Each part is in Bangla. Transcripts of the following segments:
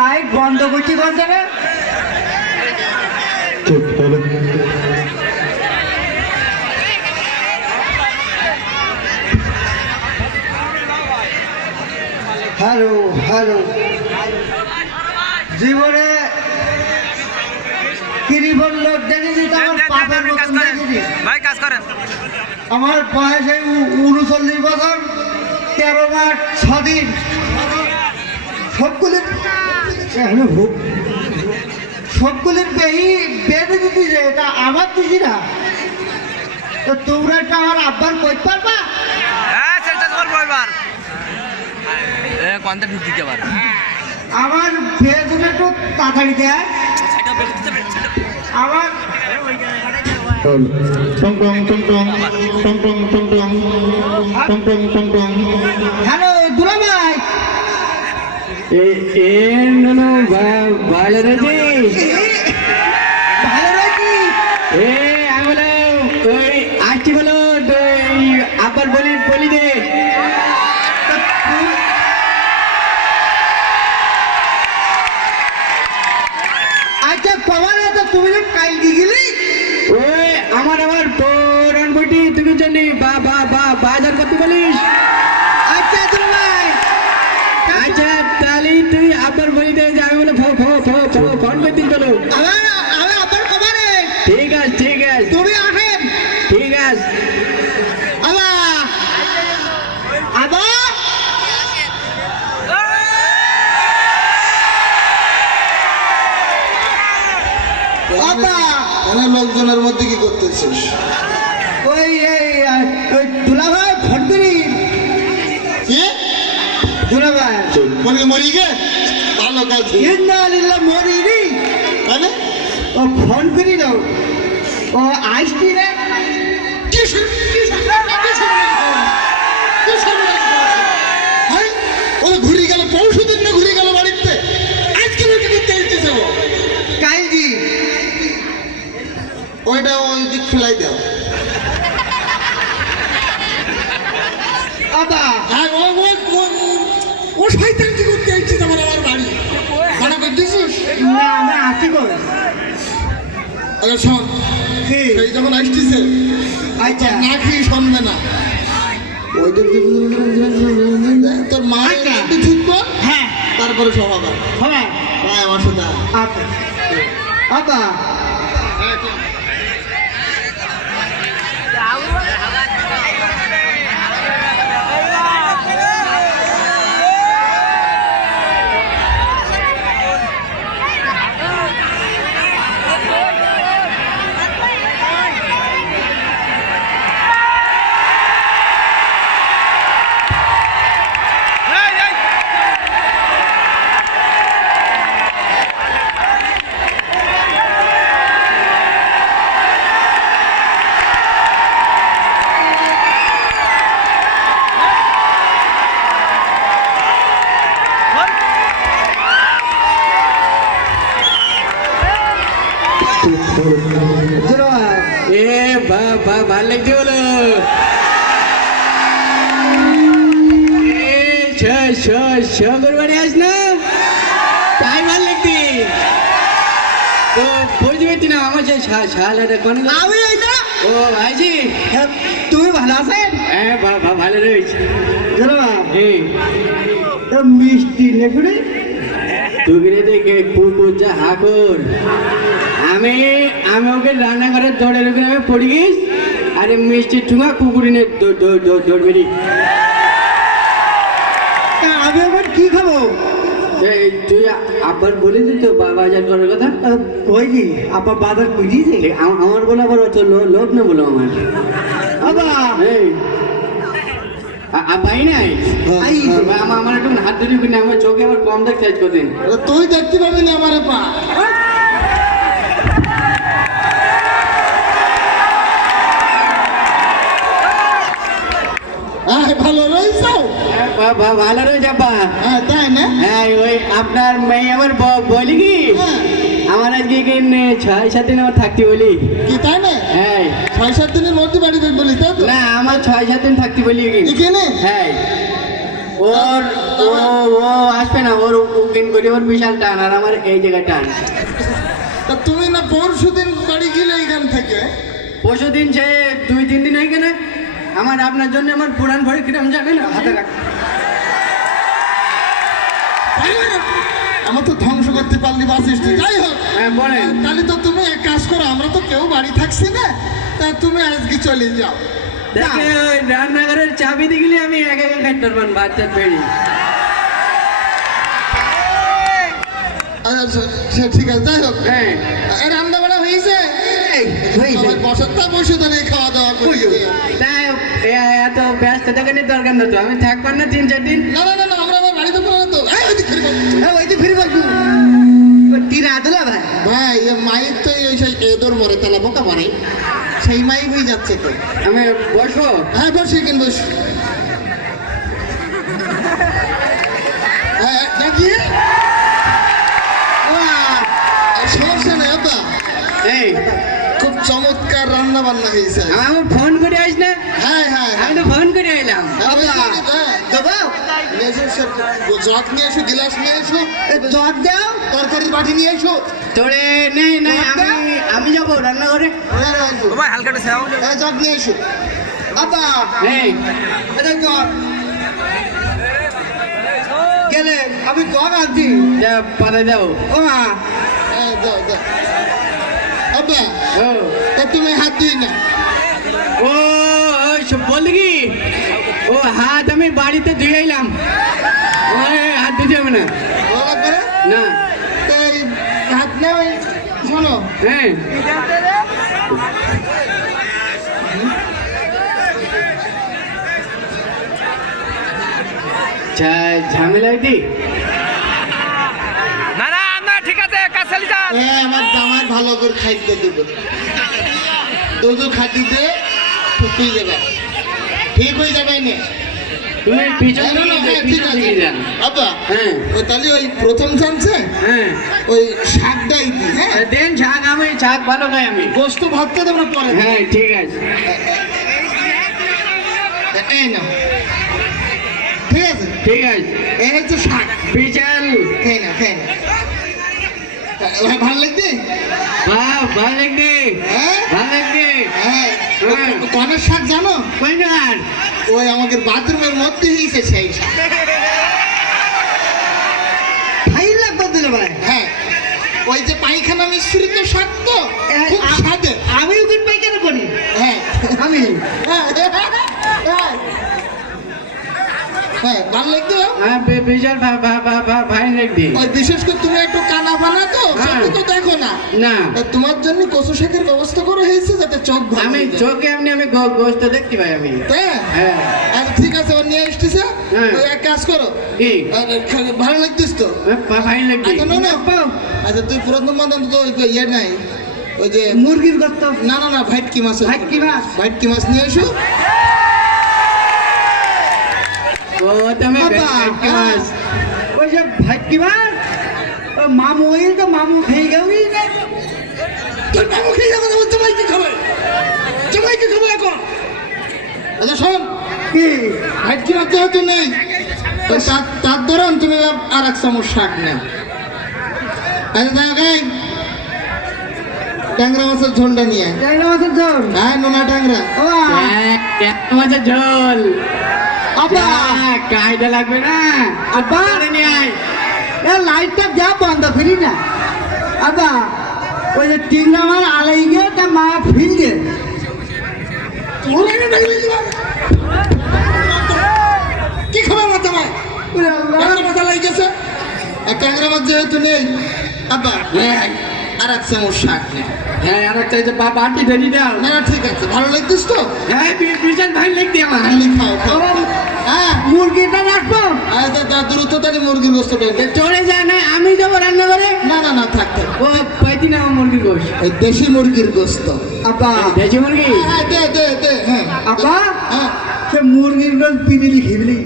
লাইট বন্ধ করছি কোন জায়গায়? হ্যালো হ্যালো, জীবনে কিরিবল লোক দেখেছি তো আমার পাপের মতন দেখেছি। ভাই কাজ করেন। আমার বয়স এই 39 বছর 13 মাস 6 দিন। সবগুলির বেঁধে দিচ্ছি যে এটা আমার দিছি না, তো তোমরা একটা আমার আব্বার কইতে পারবা? হ্যাঁ চেষ্টা করবো এবার। কোনটা দিতে পারো? আমার বেদনা একটু তাড়াতাড়ি দেয়। আমার হ্যালো দুলা ভাই, ভালো রয়েছি। ভালো রয়েছি। আমি বলো ওই আসছি, বলো আবার বলি দে। আচ্ছা কবার তো তুমি যে কাল গেলি? ওই আমার পৌরাণ বইটি তুমি জানি বাজার করতে বলিস। আচ্ছা দুলা ভাই, আচ্ছা তাহলে তুই আবার বলি দে যে আমি বলে ফোন করতে চলো। আমি আবার কবারে? ঠিক আছে তুমি আসেন। ঠিক আছে। লোকজনের মধ্যে কি করতেছিস? ওই দুলা ভাই ফটবিরি দুলা ভাই মরি গে ভালো কাজ মরিনি মানে ও ফোন করি দাও ও আইসটি রে ঘুরে গেল, পরশু দিন না ঘুরে গেল বাড়িতে, আজকে যাবো কাইজি ওইটা ওই দিক ফেলাই দাও। আবা হ্যাঁ ও শয়তান কি করতে আসছিস আমার বাড়ি মানা করতেছিস? না আমরা আসি কই? আরে শোন, সেই যখন আসছিস আচ্ছা না খেয়ে শুনবে না, ওই তোর মা একটু ঠিক কর, হ্যাঁ তারপরে সব আবার হ্যাঁ ভাই আমার সাথে আচ্ছা আবা ভাল লাগছে বলো। বাড়ি আস না, তাই ভাল লাগতি তো বুঝতে পারছি না আমার সেই শালাটা কোন আমি এইটা ও ভাইজি। তুমি ভালো আছেন? হ্যাঁ ভালো রয়েছে। মিষ্টি নেকুড়ে তুই কুকুর যা হাকুর, আমি ওকে রান্না করে দৌড়ে রেখে আমি পড়ে গিস, আরে মিষ্টি ঠুঙা কুকুরিনে দৌড় মেরি। আমি আবার কি খাবো? তুই আবার বলি তো বাজার করার কথা কইলি আপা বাজার কইলিছে? আমার বলে আবার অত লোক না বলো আমার আবা ভাই নাই আমার একটু হাত ধরে কিনে আমার চোখে আবার কম দেখতে আজ কদিন। তুই দেখতে পাবি না আমার পা ভালো রয়েছ? ভালো রয়েছে আপা। হ্যাঁ তাই না? হ্যাঁ ওই আপনার মেয়ে আমার বলি কি আমার আজকে 6-7 দিন আমার থাকতে বলি কি, তাই না? হ্যাঁ 6-7 দিনের মধ্যে বাড়ি বলি তাই তো? না আমার 6-7 দিন থাকতে বলি এখানে। হ্যাঁ ওর ও ও আসবে না, ওর উকিন করি, ওর বিশাল টান, আর আমার এই জায়গায় টান। তা তুমি না পরশু দিন বাড়ি গেলে এখান থেকে? পরশু দিন সে 2-3 দিন হয়ে গেলে আমার আপনার জন্য আমার পুরান ভরি কিরম জানে না, হাতে রাখ। আমার তো ধ্বংস করতে পারলি বাস স্ট্যান্ড। যাই হোক, হ্যাঁ বলেন। তাহলে তো তুমি এক কাজ করো, আমরা তো কেউ বাড়ি থাকছি না, তা তুমি আজকে চলে যাও। দেখে ওই রান্নাঘরের চাবি দিয়ে গেলে আমি এক এক খাইতে পারবেন বাচ্চার বেড়ি। আচ্ছা, সে ঠিক আছে। যাই হোক, হ্যাঁ রান্না বাড়া হয়েছে? বসতটা বসে তো নেই, খাওয়া দাওয়া করি। তাই এত ব্যস্ত দোকানের দরকার না তো, আমি থাকবার না 3-4 দিন। না না না না, আমরা আবার বাড়িতে পড়া তো। ওই ফিরে বলবো তীর আদলা ভাই ভাই এ মাইক তো এই সেই এদর মরে তালা বোকা মারে, সেই মাইক হয়ে যাচ্ছে তো। আমি বসবো? হ্যাঁ বসে কেন বস। হ্যাঁ নাকি সমস্যা নেই আপা, এই খুব চমৎকার রান্না বান্না হয়েছে। আমার ফোন করে আইস না, হ্যাঁ হ্যাঁ আমি তো ফোন করে আইলাম। জগ নিয়ে এসো, গিলাস নিয়ে এসো, জগ দাও তরকারির বাটি নিয়ে এসো। তোরে নেই নেই, আমি যাবো রান্নাঘরে। ও ভাই হালকা একটু সেও। জগ নিয়ে এসো। আপা এই এটা জগ গেলে আমি জগ আনছি যা পাতা দাও। ও মা যাও যাও। আপা ও তা তুমি হাত ধুই না। ও বলি কি, ও হাত আমি বাড়িতে ধুয়ে এলাম, হাত ধুতে হবে না। ভালো লাগবে না? না তো এই হাত নেও, এই শোনো, হ্যাঁ ঝামেলা দি না না না ঠিক আছে, কাজ চালি যান। আমার জামাই ভালো করে খাইতে দেবো, দুধ খাটিতে ঠুকুই দেবে, ঠিক হয়ে যাবে না। তুমি পিছনে না, না, হ্যাঁ, ঠিক আছে। যান। আপা হ্যাঁ ওই তাহলে ওই প্রথম চান্সে হ্যাঁ ওই শাকটাই দি। হ্যাঁ দেন শাক, আমি শাক ভালো খাই আমি। গোস্ত ভাবতে দেবো না পরে। হ্যাঁ ঠিক আছে। এই না, ঠিক আছে, ঠিক আছে এই হচ্ছে শাক। বিশাল খেয়ে না, খেয়ে না। ভাই ভালো লাগছে? ভালো লাগবে, হ্যাঁ ভালো লাগবে। হ্যাঁ। হ্যাঁ। কনের শাক জানো? কই না আর ওই আমাদের বাথরুমের মধ্যে হয়েছে সেই শাক। ভাই লাগবে দিলে ভাই হ্যাঁ ওই যে পায়খানা মিশ্রিত শাক তো, খুব স্বাদে। আমি ওখানে পাইকারি করি হ্যাঁ আমি হ্যাঁ হ্যাঁ, হ্যাঁ ভালো লাগতো। হ্যাঁ বিশাল ভাই লাগবে। ওই বিশেষ করে তুমি একটু কানা বানা তো, হ্যাঁ। সত্যি তো দেখো না। না তা তোমার জন্য কচু শাকের ব্যবস্থা করা হয়েছে যাতে চোখ ভালো আমি হয়ে যায়। চোখে আমি গোস্ত দেখতে পাই আমি। তাই? হ্যাঁ আচ্ছা ঠিক আছে, ও নিয়ে আসতেছে। হ্যাঁ। ওই এক কাজ করো, কি ভালো লাগতিস তো। ভাই লাগবে। আচ্ছা না আচ্ছা তুই প্রথম বাদাম তো ওই ইয়ে নাই, ওই যে মুরগির গোস্ত না না না ভাইটকি মাছ, ভাইটকি মাছ? ভাইটকি মাছ নিয়ে এসো। ও তুমি বাবা, ভেটকি মাছ। ওই যে ভাইটকি মাছ ও মামু ওই তো মামু খেয়ে গেলি না তোর বাবু খেয়ে যাবে, তোমার জামাই কি খাবে? জামাই কি খাবে এখন? আচ্ছা শোন, কি ভাইটকি মাছ যেহেতু নেই, তো তার ধরুন তুমি আর এক চামচ শাক নেই। আচ্ছা যাই হোক, এই ট্যাংরা মাছের ঝোলটা নিয়ে আয়। ট্যাংরা মাছের ঝোল হ্যাঁ নোনা ট্যাংরা। ও মা, এক মাছের ঝোল। আপা কায়দা লাগবে না, আপা নিয়ে আয়। এ লাইটটা যা বন্ধ করি না আবা ওই যে টিংরা মার আলাই গিয়ে তা মা ফিল গে কি খাবে আমার জামাই? ট্যাংরা মাছ লাই গেছে, আর ট্যাংরা মাছ যেহেতু নেই, আব্বা আর এক চামচ শাক নেই। হ্যাঁ আর একটা যে বাটি ধরি দাও। না না ঠিক আছে, ভালো লাগতিস তো? হ্যাঁ বিশাল ভাই লাগবে আমার। খালি খাও খাও। হ্যাঁ মুরগিটা রাখবো আচ্ছা তা দ্রুত তাহলে মুরগির গোস্তটা দে। চলে যায় না, আমি যাবো রান্নাঘরে। না না না থাক থাক, ও পাইতি না মুরগির গোশ, ওই দেশি মুরগির গোস্ত। আবা দেশি মুরগি। হ্যাঁ দে দে দে। হ্যাঁ আবা হ্যাঁ সে মুরগির গোল পিবিলি খিবলি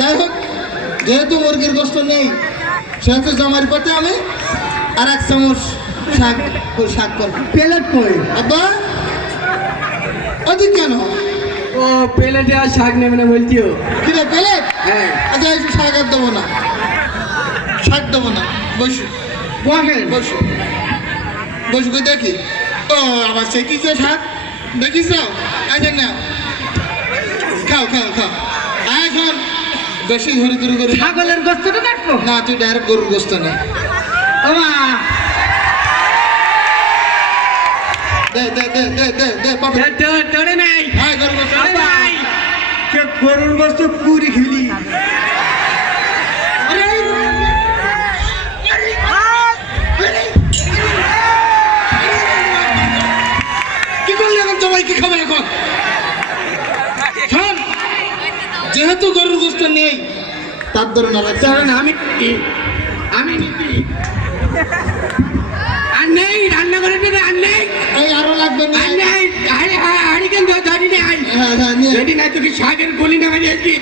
যাই হোক, যেহেতু মুরগির গোস্ত নেই সেহেতু জামার পাতে আমি আর এক চামচ শাক শাক করবো। প্লেট কই আব্বা ওদিক কেন ও প্লেটে আর শাক নেবে না বলছিও কি রে প্লেট হ্যাঁ আচ্ছা একটু শাক আর দেবো না শাক দেবো না বসু বসেন বসু বসু কই দেখি ও আবার সে কি যে শাক দেখিস আচ্ছা না খাও খাও খাও আয় শোন বেশি ধরে ধরে করি ছাগলের গোস্তটা দেখবো না তুই ডাইরেক্ট গরুর গোস্ত না ওমা দে দে দে দে দে দে পাঠা তোরে নাই আয় গরুর গোস্ত তোরে নাই কে গরুর গোস্ত পুরি খেলি আরে কি করলি এখন সবাই কি খাবে এখন শোন যেহেতু গরুর গোস্ত নেই তার ধরে না রাখতে কারণ আমি নিতি আর নেই রান্না করে দিলে আর নেই এই আরো লাগবে না আর নেই হাড়ি কেন ধরি নেই হ্যাঁ হ্যাঁ নিয়ে যদি নাই তোকে শাকের গলি নামে দিয়েছি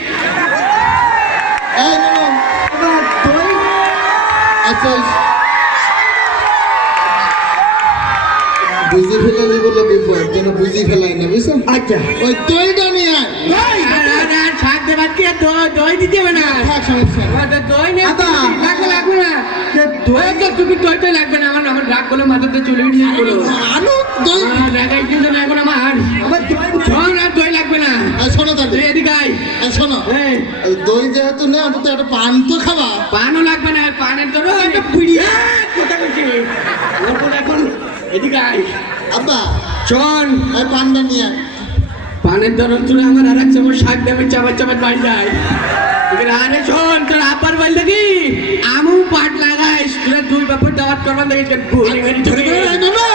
এই নো আবার দই আচ্ছা বুঝি ফেলালে বলে বিপদ যেন বুঝি ফেলাই না বুঝছো আচ্ছা ওই দইটা নিয়ে আয় আর শাক দেবার কি দই দিতে হবে না থাক সমস্যা নেই। দই নেই আদা। লাগবে না কে দই তুমি দই লাগবে না আমার রাগ করলে মাথাতে চলে গিয়ে বলো আলু দই রাগাই কিন্তু না এখন আমার আবার দই শোন আর দই লাগবে না এই শোনো তাহলে তুই এদিকে আয় এই শোনো এই, এই দই যেহেতু নেই অন্তত একটা পান তো খাবা পানও লাগবে না পানের তোর একটা পিড়ি কোথা করছি ওর এখন এদিকে আয় আব্বা শোন এই পানটা নিয়ে আয় পানের দরদ তুলে আমার আর এক চামচ শাক দেবে চাপার চাপার বাড়ি যায় এখানে আরে শোন তোর আব্বার বাড়ি দেখি আমু পাট লাগাইস তোরা দুই বাপের দাওয়াত করবার দেখিস গুলি গাড়ি ধরে এই বাবা